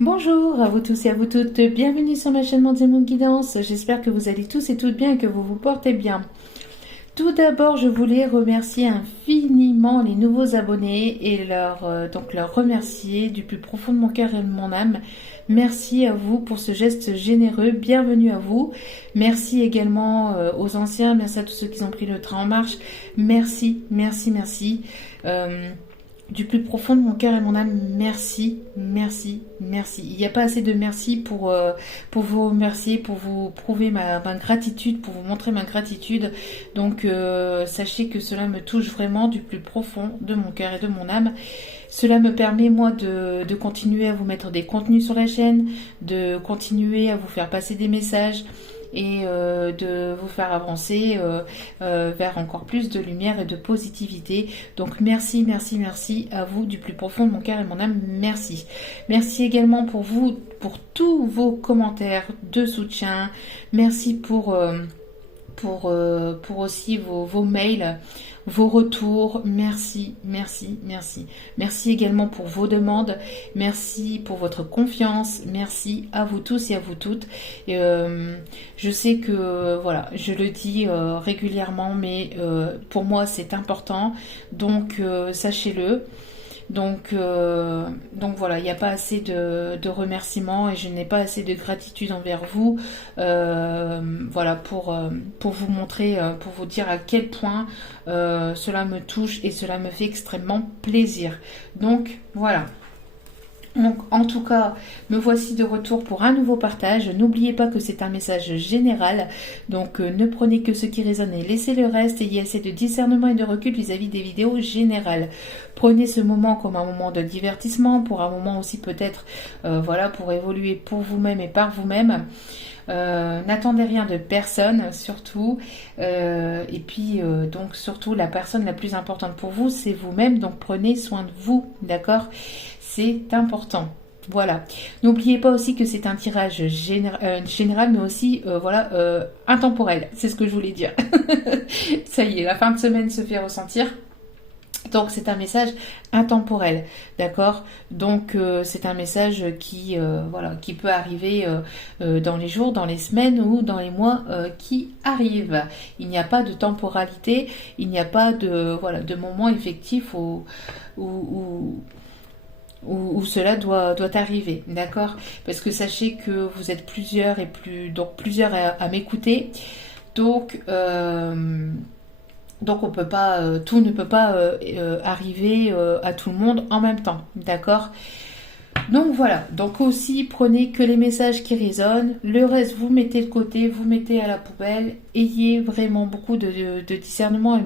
Bonjour à vous tous et à vous toutes, bienvenue sur ma chaîne Monday Moon Guidance. J'espère que vous allez tous et toutes bien et que vous vous portez bien. Tout d'abord, je voulais remercier infiniment les nouveaux abonnés et leur remercier du plus profond de mon cœur et de mon âme. Merci à vous pour ce geste généreux, bienvenue à vous. Merci également aux anciens, merci à tous ceux qui ont pris le train en marche. Merci, merci, merci. Du plus profond de mon cœur et de mon âme, merci, merci, merci. Il n'y a pas assez de merci pour vous remercier, pour vous prouver ma gratitude, pour vous montrer ma gratitude. Donc sachez que cela me touche vraiment du plus profond de mon cœur et de mon âme. Cela me permet moi de continuer à vous mettre des contenus sur la chaîne, de continuer à vous faire passer des messages et de vous faire avancer vers encore plus de lumière et de positivité. Donc merci, merci, merci à vous du plus profond de mon cœur et de mon âme. Merci. Merci également pour vous, pour tous vos commentaires de soutien. Merci pour aussi vos mails, vos retours. Merci, merci, merci. Merci également pour vos demandes. Merci pour votre confiance. Merci à vous tous et à vous toutes. Je sais que, voilà, je le dis régulièrement, mais pour moi c'est important. Donc sachez-le. Donc voilà, il n'y a pas assez de remerciements et je n'ai pas assez de gratitude envers vous. Voilà, pour vous montrer, pour vous dire à quel point cela me touche et cela me fait extrêmement plaisir. Donc voilà. Donc, en tout cas, me voici de retour pour un nouveau partage. N'oubliez pas que c'est un message général. Donc, ne prenez que ce qui résonne et laissez le reste. Ayez assez de discernement et de recul vis-à-vis des vidéos générales. Prenez ce moment comme un moment de divertissement, pour un moment aussi peut-être, voilà, pour évoluer pour vous-même et par vous-même. N'attendez rien de personne surtout et puis donc surtout la personne la plus importante pour vous c'est vous-même, donc prenez soin de vous, d'accord, c'est important. Voilà, n'oubliez pas aussi que c'est un tirage général mais aussi voilà, intemporel, c'est ce que je voulais dire. Ça y est, la fin de semaine se fait ressentir. Donc c'est un message intemporel, d'accord. Donc c'est un message qui voilà, qui peut arriver dans les jours, dans les semaines ou dans les mois qui arrivent. Il n'y a pas de temporalité, il n'y a pas de voilà, de moment effectif où cela doit arriver, d'accord. Parce que sachez que vous êtes plusieurs plusieurs à m'écouter. Donc on peut pas, tout ne peut pas arriver à tout le monde en même temps, d'accord. Donc voilà, donc aussi prenez que les messages qui résonnent, le reste vous mettez de côté, vous mettez à la poubelle, ayez vraiment beaucoup de discernement et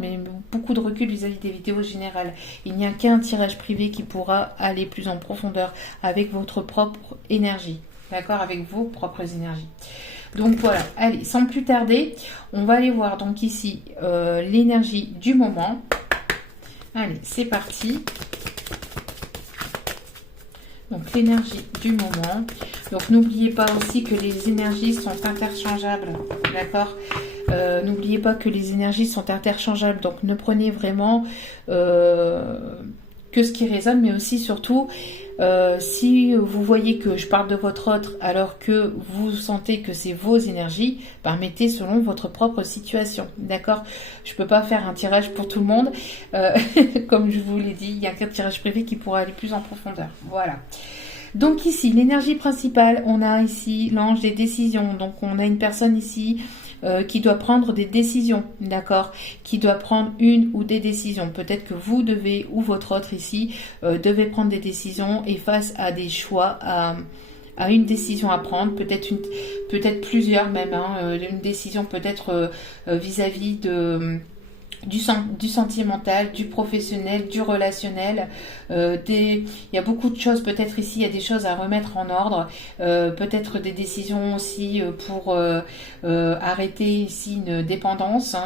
beaucoup de recul vis-à-vis des vidéos générales. Il n'y a qu'un tirage privé qui pourra aller plus en profondeur avec votre propre énergie, d'accord, avec vos propres énergies. Donc voilà, allez, sans plus tarder, on va aller voir donc ici l'énergie du moment. Allez, c'est parti. Donc l'énergie du moment. Donc n'oubliez pas aussi que les énergies sont interchangeables, d'accord. N'oubliez pas que les énergies sont interchangeables, donc ne prenez vraiment que ce qui résonne, mais aussi surtout si vous voyez que je parle de votre autre alors que vous sentez que c'est vos énergies, ben mettez selon votre propre situation, d'accord. Je peux pas faire un tirage pour tout le monde, comme je vous l'ai dit, il y a qu'un tirage privé qui pourra aller plus en profondeur, voilà. Donc ici, l'énergie principale, on a ici l'ange des décisions, donc on a une personne ici qui doit prendre des décisions, d'accord, qui doit prendre une ou des décisions. Peut-être que vous devez, ou votre autre ici, devez prendre des décisions et face à des choix, à une décision à prendre, peut-être plusieurs même, hein, une décision peut-être vis-à-vis du sentimental, du professionnel, du relationnel. Il y a beaucoup de choses, peut-être ici, il y a des choses à remettre en ordre. Peut-être des décisions aussi pour arrêter ici une dépendance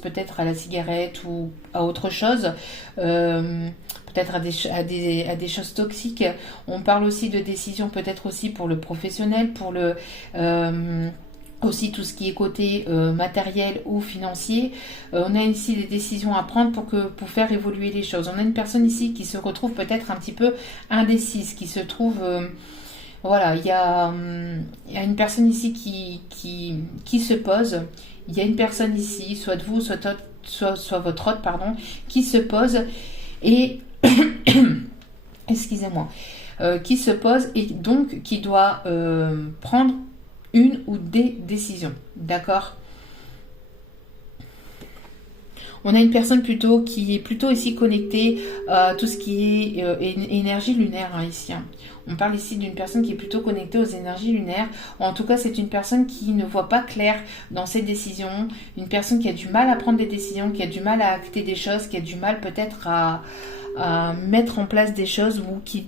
peut-être à la cigarette ou à autre chose. Peut-être à des choses toxiques. On parle aussi de décisions peut-être aussi pour le professionnel, pour le... aussi tout ce qui est côté matériel ou financier. On a ici des décisions à prendre pour faire évoluer les choses. On a une personne ici qui se retrouve peut-être un petit peu indécise, qui se trouve Voilà, il y a une personne ici qui se pose. Il y a une personne ici, soit de vous, soit votre hôte, pardon, qui se pose et excusez-moi, qui se pose et donc qui doit prendre une ou des décisions. D'accord? On a une personne plutôt qui est plutôt ici connectée à tout ce qui est énergie lunaire, hein, ici. Hein. On parle ici d'une personne qui est plutôt connectée aux énergies lunaires. En tout cas, c'est une personne qui ne voit pas clair dans ses décisions. Une personne qui a du mal à prendre des décisions, qui a du mal à acter des choses, qui a du mal peut-être à mettre en place des choses ou qui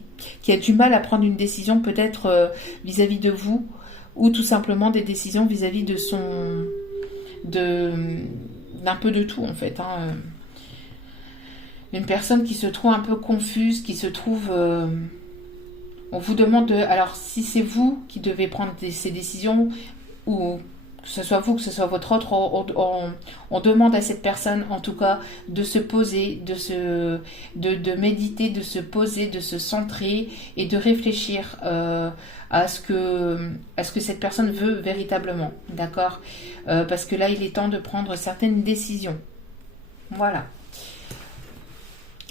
a du mal à prendre une décision peut-être vis-à-vis de vous ou tout simplement des décisions vis-à-vis de de d'un peu de tout en fait. Hein. Une personne qui se trouve un peu confuse, qui se trouve... on vous demande... alors si c'est vous qui devez prendre ces décisions, ou que ce soit vous, que ce soit votre autre, on demande à cette personne en tout cas de se poser, de méditer, de se poser, de se centrer et de réfléchir à ce que cette personne veut véritablement. D'accord? Parce que là, il est temps de prendre certaines décisions. Voilà.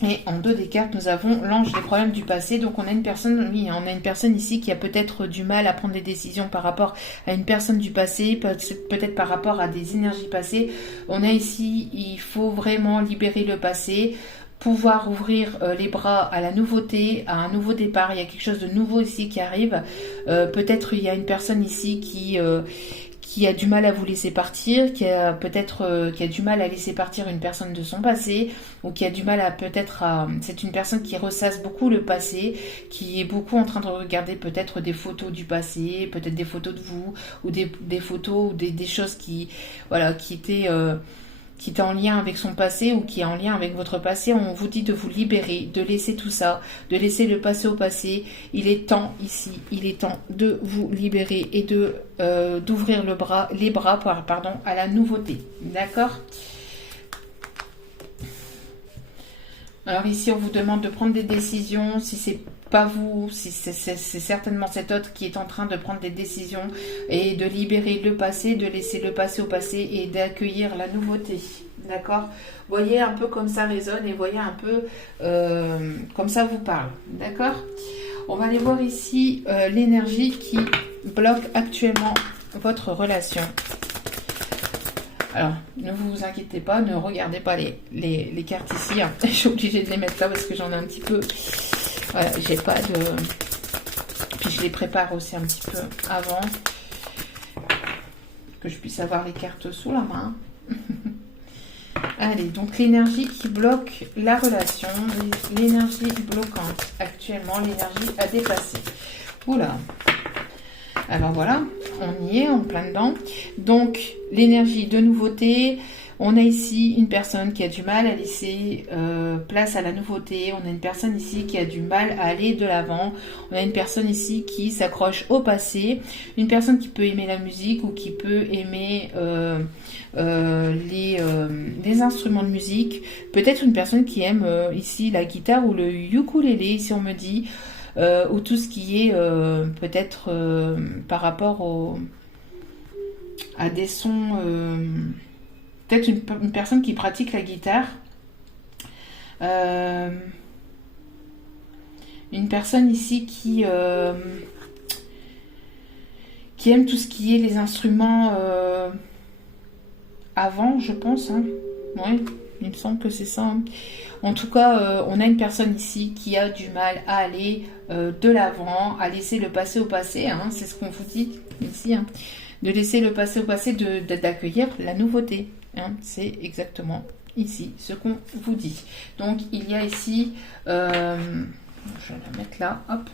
Et en dos des cartes, nous avons l'ange des problèmes du passé. Donc on a une personne, oui, on a une personne ici qui a peut-être du mal à prendre des décisions par rapport à une personne du passé, peut-être par rapport à des énergies passées. On a ici, il faut vraiment libérer le passé, pouvoir ouvrir les bras à la nouveauté, à un nouveau départ. Il y a quelque chose de nouveau ici qui arrive. Peut-être il y a une personne ici qui a du mal à vous laisser partir, qui a peut-être qui a du mal à laisser partir une personne de son passé, ou qui a du mal à c'est une personne qui ressasse beaucoup le passé, qui est beaucoup en train de regarder peut-être des photos du passé, peut-être des photos de vous, ou des photos ou des choses voilà, qui est en lien avec son passé ou qui est en lien avec votre passé. On vous dit de vous libérer, de laisser tout ça, de laisser le passé au passé. Il est temps ici, il est temps de vous libérer et d'ouvrir les bras à la nouveauté. D'accord? Alors ici, on vous demande de prendre des décisions. Si c'est pas vous, si c'est certainement cet autre qui est en train de prendre des décisions et de libérer le passé, de laisser le passé au passé et d'accueillir la nouveauté. D'accord? Voyez un peu comme ça résonne et voyez un peu comme ça vous parle. D'accord? On va aller voir ici l'énergie qui bloque actuellement votre relation. Alors, ne vous inquiétez pas, ne regardez pas les cartes ici. Hein. Je suis obligée de les mettre là parce que j'en ai un petit peu... Voilà, j'ai pas de... Puis je les prépare aussi un petit peu avant. Que je puisse avoir les cartes sous la main. Allez, donc l'énergie qui bloque la relation. L'énergie bloquante. Actuellement, l'énergie à dépasser. Oula. Alors voilà, on y est, en plein dedans. Donc, l'énergie de nouveauté. On a ici une personne qui a du mal à laisser place à la nouveauté. On a une personne ici qui a du mal à aller de l'avant. On a une personne ici qui s'accroche au passé. Une personne qui peut aimer la musique ou qui peut aimer les instruments de musique. Peut-être une personne qui aime ici la guitare ou le ukulélé, si on me dit. Ou tout ce qui est peut-être par rapport à des sons, peut-être une personne qui pratique la guitare, une personne ici qui aime tout ce qui est les instruments avant, je pense, hein. Oui, il me semble que c'est ça, hein. En tout cas, on a une personne ici qui a du mal à aller de l'avant, à laisser le passé au passé. Hein, c'est ce qu'on vous dit ici. Hein, de laisser le passé au passé, d'accueillir la nouveauté. Hein, c'est exactement ici ce qu'on vous dit. Donc, il y a ici... je vais la mettre là. Hop.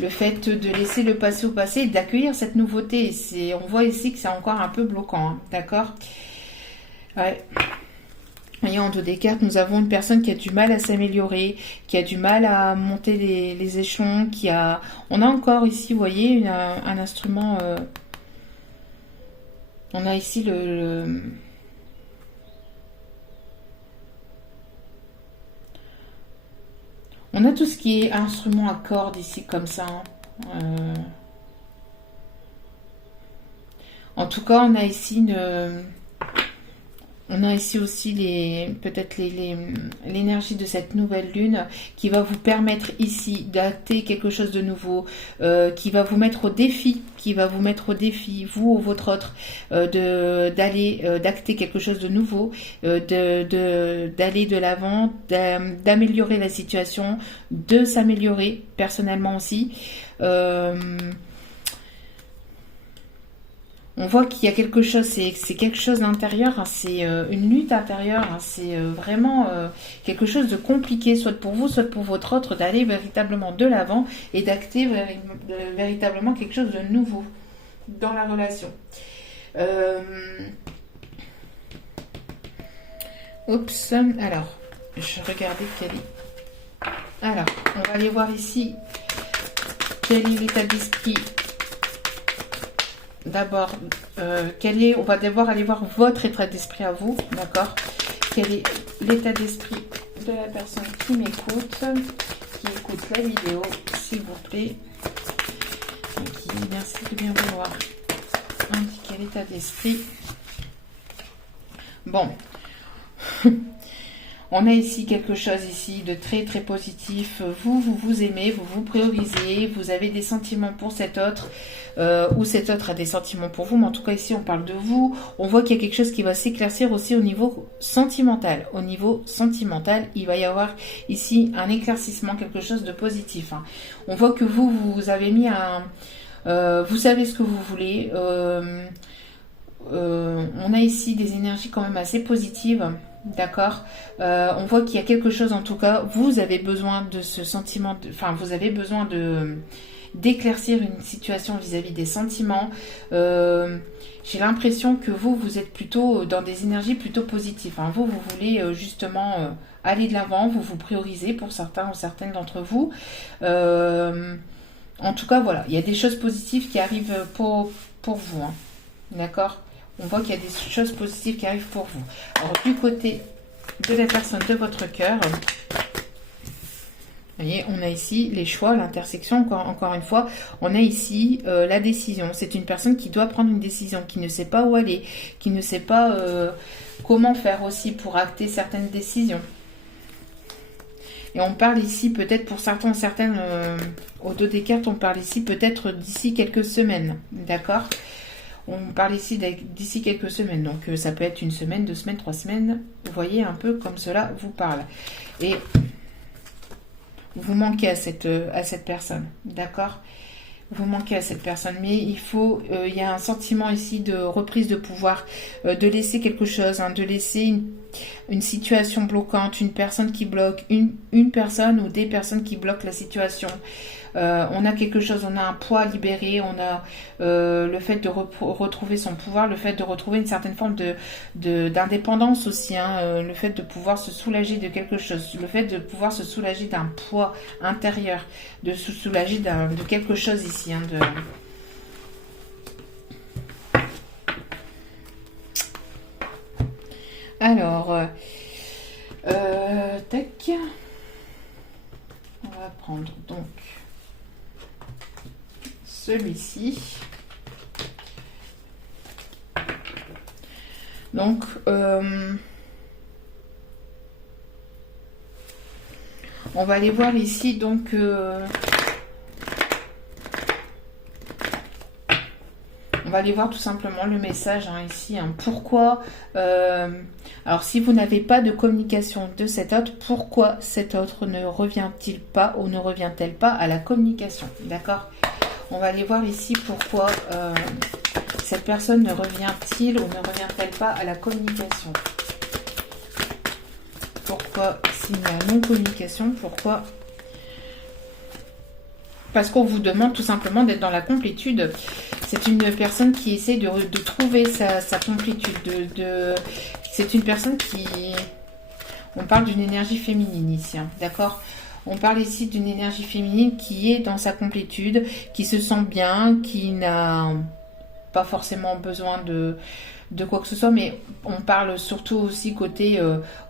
Le fait de laisser le passé au passé et d'accueillir cette nouveauté. On voit ici que c'est encore un peu bloquant. Hein, d'accord? Ouais. Voyez, en dos des cartes, nous avons une personne qui a du mal à s'améliorer, qui a du mal à monter les échelons, On a encore ici, vous voyez, un instrument... On a ici On a tout ce qui est instrument à cordes ici, comme ça. Hein. En tout cas, on a ici aussi peut-être l'énergie de cette nouvelle lune qui va vous permettre ici d'acter quelque chose de nouveau, qui va vous mettre au défi, vous ou votre autre, d'acter quelque chose de nouveau, d'aller de l'avant, d'améliorer la situation, de s'améliorer personnellement aussi. On voit qu'il y a quelque chose, c'est quelque chose d'intérieur, hein, c'est une lutte intérieure, hein, c'est vraiment quelque chose de compliqué, soit pour vous, soit pour votre autre, d'aller véritablement de l'avant et d'acter véritablement quelque chose de nouveau dans la relation. Oups, alors, je regardais quel est. Alors, on va aller voir ici quel est l'état d'esprit. D'abord, on va devoir aller voir votre état d'esprit à vous, d'accord? Quel est l'état d'esprit de la personne qui m'écoute, qui écoute la vidéo, s'il vous plaît, et qui, merci de bien vouloir indiquer l'état d'esprit. Bon, on a ici quelque chose ici de très très positif. Vous aimez, vous vous priorisez, vous avez des sentiments pour cet autre, ou cet autre a des sentiments pour vous, mais en tout cas ici on parle de vous. On voit qu'il y a quelque chose qui va s'éclaircir aussi au niveau sentimental. Au niveau sentimental, il va y avoir ici un éclaircissement, quelque chose de positif, hein. On voit que vous avez mis vous savez ce que vous voulez. On a ici des énergies quand même assez positives. D'accord, on voit qu'il y a quelque chose, en tout cas, vous avez besoin de ce sentiment, vous avez besoin d'éclaircir une situation vis-à-vis des sentiments. J'ai l'impression que vous êtes plutôt dans des énergies plutôt positives, hein. Vous voulez justement aller de l'avant, vous priorisez pour certains ou certaines d'entre vous. En tout cas, voilà, il y a des choses positives qui arrivent pour vous, hein. D'accord. On voit qu'il y a des choses positives qui arrivent pour vous. Alors, du côté de la personne de votre cœur, vous voyez, on a ici les choix, l'intersection, encore une fois. On a ici la décision. C'est une personne qui doit prendre une décision, qui ne sait pas où aller, qui ne sait pas comment faire aussi pour acter certaines décisions. Et on parle ici peut-être pour certaines, au dos des cartes, on parle ici peut-être d'ici quelques semaines. D'accord ? On parle ici d'ici quelques semaines, donc ça peut être 1 semaine, 2 semaines, 3 semaines. Vous voyez un peu comme cela vous parle. Et vous manquez à cette personne, d'accord? Vous manquez à cette personne, mais il y a un sentiment ici de reprise de pouvoir, de laisser quelque chose, hein, de laisser une situation bloquante, une personne qui bloque, une personne ou des personnes qui bloquent la situation. On a quelque chose, on a un poids libéré, on a le fait de retrouver son pouvoir, le fait de retrouver une certaine forme d'indépendance aussi, hein, le fait de pouvoir se soulager de quelque chose, le fait de pouvoir se soulager d'un poids intérieur, de se soulager de quelque chose ici, hein, Alors, tac, on va prendre donc celui-ci. Donc, on va aller voir ici, donc, on va aller voir tout simplement le message, hein, ici, hein, pourquoi, alors si vous n'avez pas de communication de cet autre, pourquoi cet autre ne revient-il pas ou ne revient-elle pas à la communication, d'accord? On va aller voir ici pourquoi cette personne ne revient-il ou ne revient-elle pas à la communication. Pourquoi, s'il y a non-communication, pourquoi? Parce qu'on vous demande tout simplement d'être dans la complétude. C'est une personne qui essaie de trouver sa complétude. C'est une personne qui... On parle d'une énergie féminine ici, hein, d'accord? On parle ici d'une énergie féminine qui est dans sa complétude, qui se sent bien, qui n'a pas forcément besoin de quoi que ce soit, mais on parle surtout aussi côté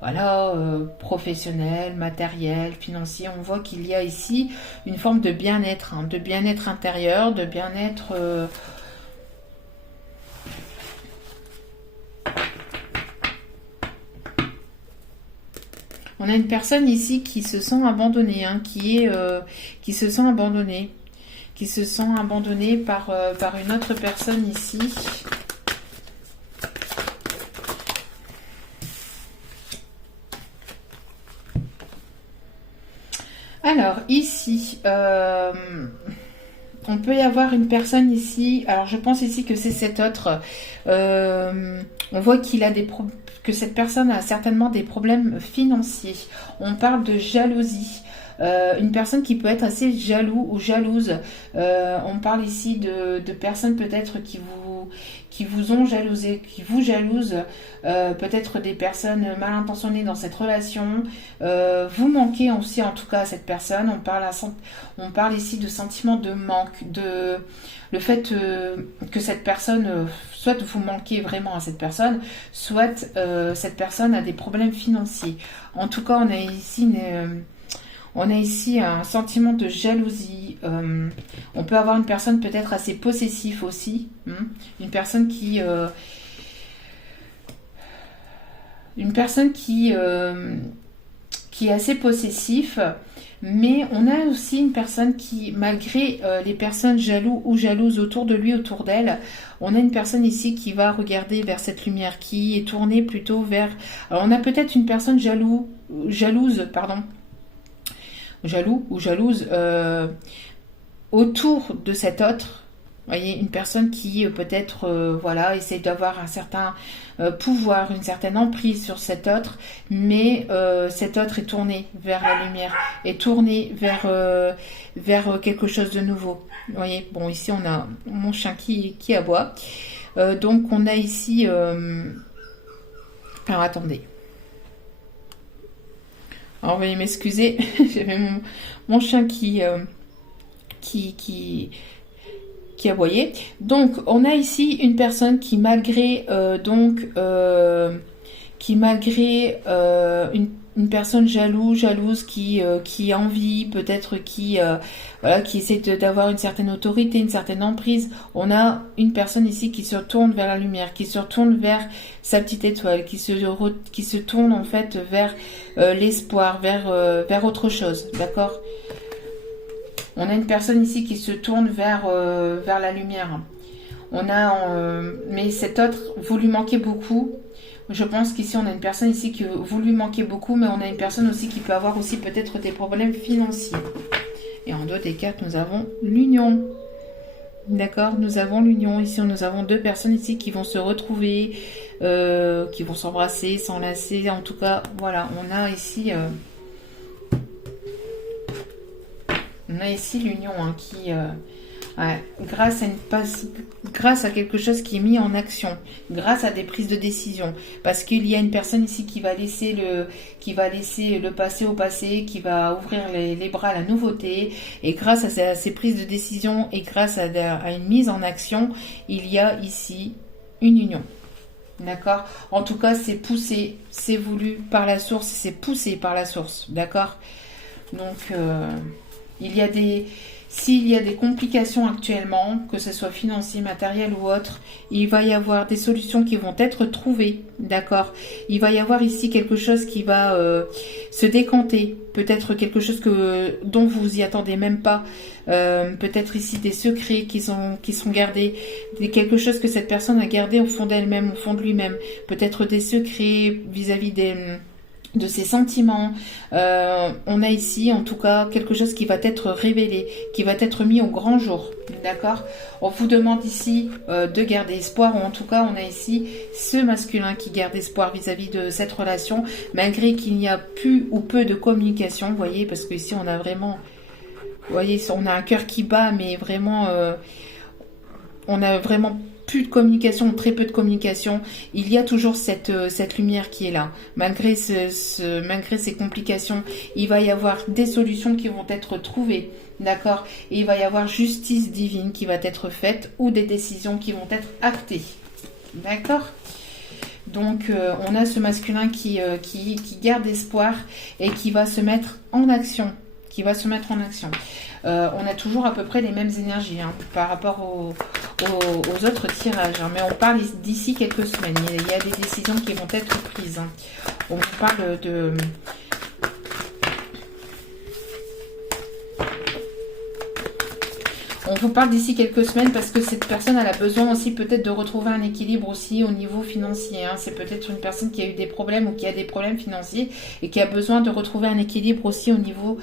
voilà, professionnel, matériel, financier. On voit qu'il y a ici une forme de bien-être, hein, de bien-être intérieur, de bien-être... On a une personne ici qui se sent abandonnée, hein, qui se sent abandonnée, par une autre personne ici. Alors ici, on peut y avoir une personne ici. Alors je pense ici que c'est cet autre. On voit qu'il a que cette personne a certainement des problèmes financiers. On parle de jalousie. Une personne qui peut être assez jaloux ou jalouse. On parle ici de personnes peut-être qui vous ont jalousé, qui vous jalousent, peut-être des personnes mal intentionnées dans cette relation. Vous manquez aussi en tout cas à cette personne. On parle ici de sentiment de manque, de le fait que cette personne, soit vous manquez vraiment à cette personne, soit cette personne a des problèmes financiers. En tout cas, on a ici un sentiment de jalousie. On peut avoir une personne peut-être assez possessive aussi. Une personne qui est assez possessif. Mais on a aussi une personne qui, malgré les personnes jaloux ou jalouses autour de lui, autour d'elle, on a une personne ici qui va regarder vers cette lumière, qui est tournée plutôt vers... Alors on a peut-être une personne jaloux ou jalouse autour de cet autre. Vous voyez, une personne qui peut-être voilà, essaie d'avoir un certain pouvoir, une certaine emprise sur cet autre, mais cet autre est tourné vers la lumière, est tourné vers quelque chose de nouveau. Vous voyez, bon, ici on a mon chien qui aboie. Donc on a ici... Alors attendez. Alors veuillez m'excuser, j'avais mon chien qui aboyait. Donc on a ici une personne qui malgré une personne jalouse qui envie, peut-être qui essaie d'avoir une certaine autorité, une certaine emprise. On a une personne ici qui se tourne vers la lumière, qui se tourne vers sa petite étoile, qui se tourne en fait vers l'espoir, vers autre chose, d'accord? On a une personne ici qui se tourne vers la lumière. Mais cet autre, vous lui manquez beaucoup. Je pense qu'ici, on a une personne ici que vous lui manquez beaucoup, mais on a une personne aussi qui peut avoir aussi peut-être des problèmes financiers. Et en dos des cartes, nous avons l'union. D'accord, nous avons l'union. Ici, nous avons deux personnes ici qui vont se retrouver, qui vont s'embrasser, s'enlacer. En tout cas, voilà, on a ici l'union qui... Ouais, grâce à quelque chose qui est mis en action, grâce à des prises de décision, parce qu'il y a une personne ici qui va laisser le passé au passé, qui va ouvrir les bras à la nouveauté, et grâce à ces prises de décision et grâce à une mise en action, il y a ici une union. D'accord? En tout cas, c'est poussé, c'est voulu par la source, c'est poussé par la source. D'accord? Donc, s'il y a des complications actuellement, que ce soit financier, matériel ou autre, il va y avoir des solutions qui vont être trouvées, d'accord? Il va y avoir ici quelque chose qui va se décanter, peut-être quelque chose dont vous vous y attendez même pas, peut-être ici des secrets qui sont gardés, quelque chose que cette personne a gardé au fond d'elle-même, au fond de lui-même, peut-être des secrets vis-à-vis de ses sentiments. On a ici en tout cas quelque chose qui va être révélé, qui va être mis au grand jour, d'accord? On vous demande ici de garder espoir, ou en tout cas on a ici ce masculin qui garde espoir vis-à-vis de cette relation, malgré qu'il n'y a plus ou peu de communication, vous voyez, parce que ici on a vraiment, vous voyez, on a un cœur qui bat, mais vraiment on a vraiment plus de communication, très peu de communication. Il y a toujours cette lumière qui est là. Malgré ces complications, il va y avoir des solutions qui vont être trouvées. D'accord? Et il va y avoir justice divine qui va être faite ou des décisions qui vont être actées. D'accord? Donc, on a ce masculin qui garde espoir et qui va se mettre en action. Qui va se mettre en action. On a toujours à peu près les mêmes énergies hein, par rapport aux autres tirages. Hein, mais on parle d'ici quelques semaines. Il y a des décisions qui vont être prises. Hein. On parle de... On vous parle d'ici quelques semaines parce que cette personne elle a besoin aussi peut-être de retrouver un équilibre aussi au niveau financier. Hein. C'est peut-être une personne qui a eu des problèmes ou qui a des problèmes financiers et qui a besoin de retrouver un équilibre aussi au niveau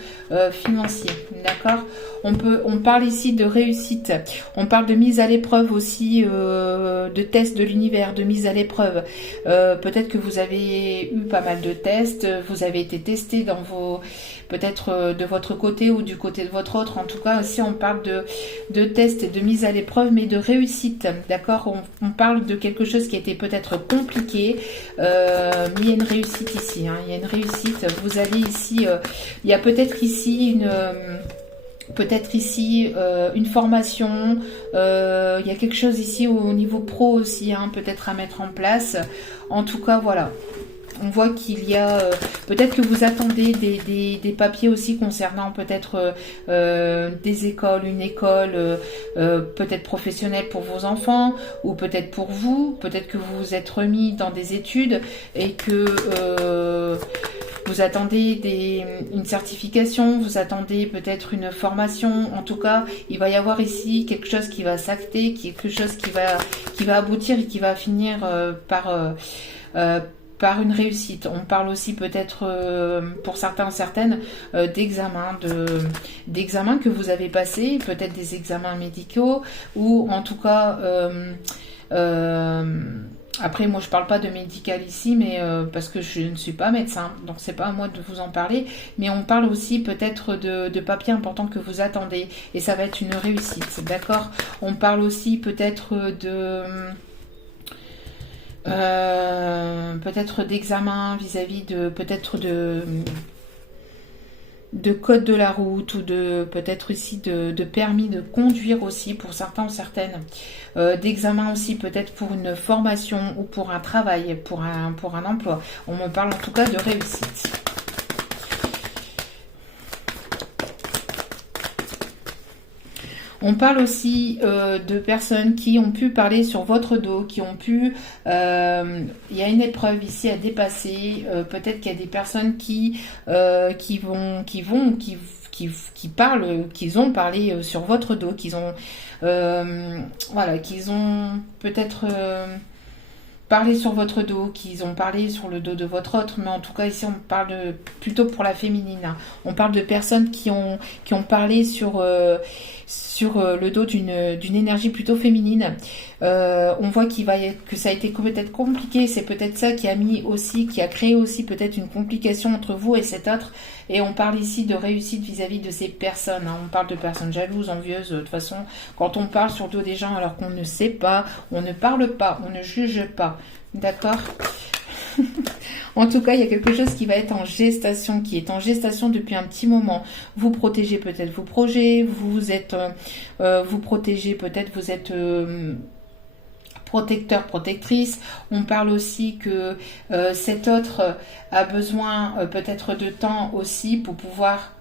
financier. D'accord? On parle ici de réussite. On parle de mise à l'épreuve aussi, de tests de l'univers, de mise à l'épreuve. Peut-être que vous avez eu pas mal de tests, vous avez été testé dans vos... peut-être de votre côté ou du côté de votre autre. En tout cas, aussi, on parle de tests et de mise à l'épreuve, mais de réussite. D'accord? On parle de quelque chose qui a été peut-être compliqué, mais il y a une réussite ici. Hein. Il y a une réussite. Vous avez ici... il y a peut-être ici une... une formation, il y a quelque chose ici au niveau pro aussi, hein, peut-être à mettre en place. En tout cas, voilà. On voit qu'il y a... peut-être que vous attendez des papiers aussi concernant peut-être des écoles, une école peut-être professionnelle pour vos enfants ou peut-être pour vous. Peut-être que vous vous êtes remis dans des études et que... vous attendez une certification, vous attendez peut-être une formation. En tout cas, il va y avoir ici quelque chose qui va s'acter, quelque chose qui va aboutir et qui va finir par une réussite. On parle aussi peut-être pour certains, certaines d'examens que vous avez passés, peut-être des examens médicaux ou en tout cas après, moi, je parle pas de médical ici, mais parce que je ne suis pas médecin, donc c'est pas à moi de vous en parler. Mais on parle aussi peut-être de papiers importants que vous attendez, et ça va être une réussite, d'accord? On parle aussi peut-être peut-être d'examen vis-à-vis de peut-être de code de la route ou de peut-être ici de permis de conduire aussi pour certains ou certaines, d'examen aussi peut-être pour une formation ou pour un travail, pour un emploi. On me parle en tout cas de réussite. On parle aussi de personnes qui ont pu parler sur votre dos, qui ont pu... il y a une épreuve ici à dépasser. Peut-être qu'il y a des personnes qui parlent, qu'ils ont parlé sur votre dos, qu'ils ont... voilà, qu'ils ont peut-être... parler sur votre dos, qu'ils ont parlé sur le dos de votre autre, mais en tout cas ici on parle plutôt pour la féminine. Hein. On parle de personnes qui ont parlé sur le dos d'une énergie plutôt féminine. On voit que ça a été peut-être compliqué, c'est peut-être ça qui a créé aussi peut-être une complication entre vous et cet autre. Et on parle ici de réussite vis-à-vis de ces personnes. Hein. On parle de personnes jalouses, envieuses. De toute façon, quand on parle sur le dos des gens alors qu'on ne sait pas, on ne parle pas, on ne juge pas. D'accord? En tout cas, il y a quelque chose qui va être en gestation, qui est en gestation depuis un petit moment. Vous protégez peut-être vos projets, vous protégez peut-être, vous êtes... protecteur, protectrice. On parle aussi que cet autre a besoin peut-être de temps aussi pour pouvoir...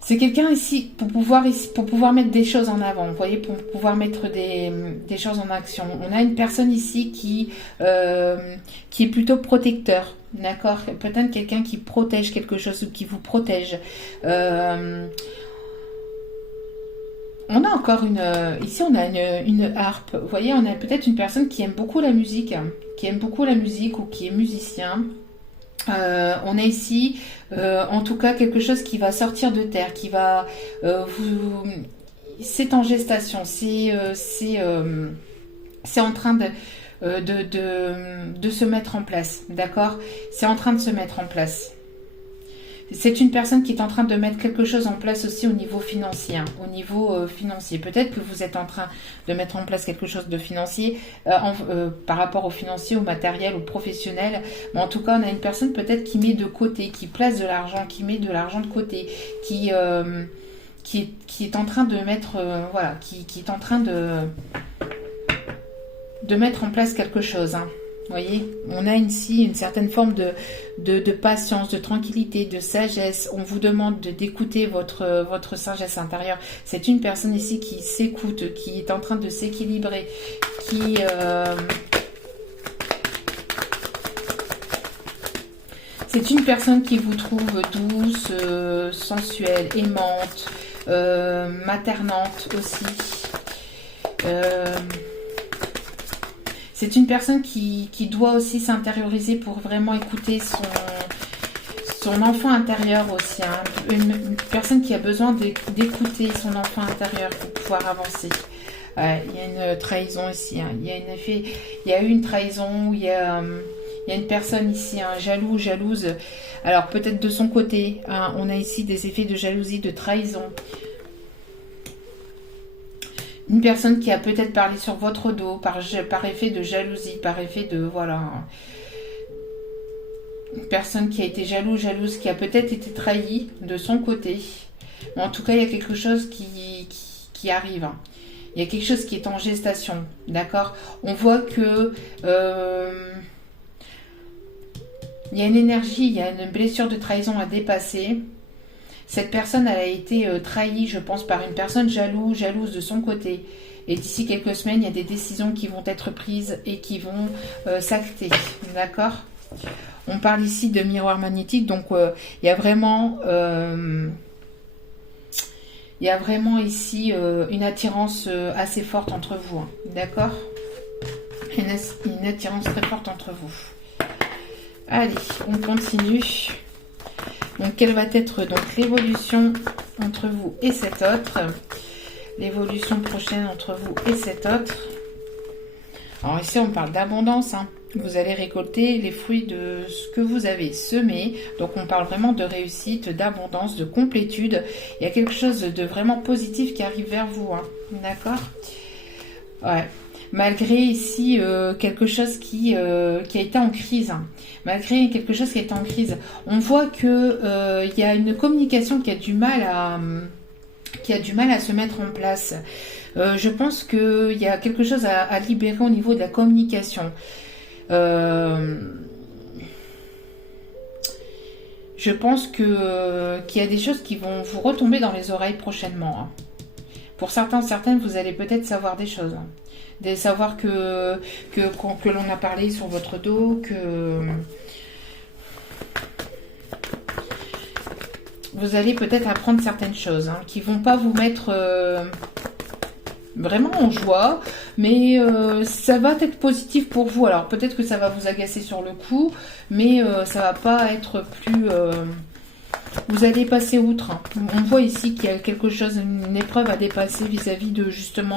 c'est quelqu'un ici pour pouvoir mettre des choses en avant, vous voyez, pour pouvoir mettre des choses en action. On a une personne ici qui est plutôt protecteur, d'accord? Peut-être quelqu'un qui protège quelque chose ou qui vous protège. On a encore ici on a une harpe. Vous voyez, on a peut-être une personne qui aime beaucoup la musique, ou qui est musicien. On a ici, en tout cas, quelque chose qui va sortir de terre, qui va c'est en gestation, c'est en train de se mettre en place, d'accord? C'est en train de se mettre en place. C'est une personne qui est en train de mettre quelque chose en place aussi au niveau financier. Hein, au niveau financier. Peut-être que vous êtes en train de mettre en place quelque chose de financier par rapport au financier, au matériel, au professionnel. Mais en tout cas, on a une personne peut-être qui met de côté, qui place de l'argent, qui met de l'argent de côté, qui est en train de mettre... voilà, qui est en train de mettre en place quelque chose. Hein. Vous voyez, on a ici une certaine forme de patience, de tranquillité, de sagesse. On vous demande d'écouter votre sagesse intérieure. C'est une personne ici qui s'écoute, qui est en train de s'équilibrer, qui... c'est une personne qui vous trouve douce, sensuelle, aimante, maternante aussi. C'est une personne qui doit aussi s'intérioriser pour vraiment écouter son enfant intérieur aussi. Hein. Une personne qui a besoin d'écouter son enfant intérieur pour pouvoir avancer. Il y a une trahison ici. Hein. Il y a eu une trahison, il y a une personne ici, hein, jaloux, jalouse. Alors peut-être de son côté, hein, on a ici des effets de jalousie, de trahison. Une personne qui a peut-être parlé sur votre dos par effet de jalousie, par effet de... Voilà. Une personne qui a été jaloux, jalouse, qui a peut-être été trahie de son côté. Mais en tout cas, il y a quelque chose qui arrive. Il y a quelque chose qui est en gestation. D'accord? On voit que... il y a une énergie, il y a une blessure de trahison à dépasser. Cette personne, elle a été trahie, je pense, par une personne jalouse de son côté. Et d'ici quelques semaines, il y a des décisions qui vont être prises et qui vont s'acter. D'accord? On parle ici de miroir magnétique, donc il y a vraiment ici une attirance assez forte entre vous. Hein. D'accord? Une attirance très forte entre vous. Allez, on continue. Donc, quelle va être donc l'évolution entre vous et cet autre? L'évolution prochaine entre vous et cet autre. Alors ici, on parle d'abondance. Hein. Vous allez récolter les fruits de ce que vous avez semé. Donc, on parle vraiment de réussite, d'abondance, de complétude. Il y a quelque chose de vraiment positif qui arrive vers vous. Hein. D'accord? Ouais. Malgré ici quelque chose qui a été en crise. Hein. Malgré quelque chose qui a été en crise. On voit que y a une communication qui a du mal à se mettre en place. Je pense qu'il y a quelque chose à libérer au niveau de la communication. Je pense qu'il y a des choses qui vont vous retomber dans les oreilles prochainement. Hein. Pour certaines, vous allez peut-être savoir des choses. Hein. De savoir que l'on a parlé sur votre dos, que vous allez peut-être apprendre certaines choses hein, qui vont pas vous mettre vraiment en joie, mais ça va être positif pour vous. Alors peut-être que ça va vous agacer sur le coup, mais ça va pas être plus... vous allez passer outre. Hein. On voit ici qu'il y a quelque chose, une épreuve à dépasser vis-à-vis de justement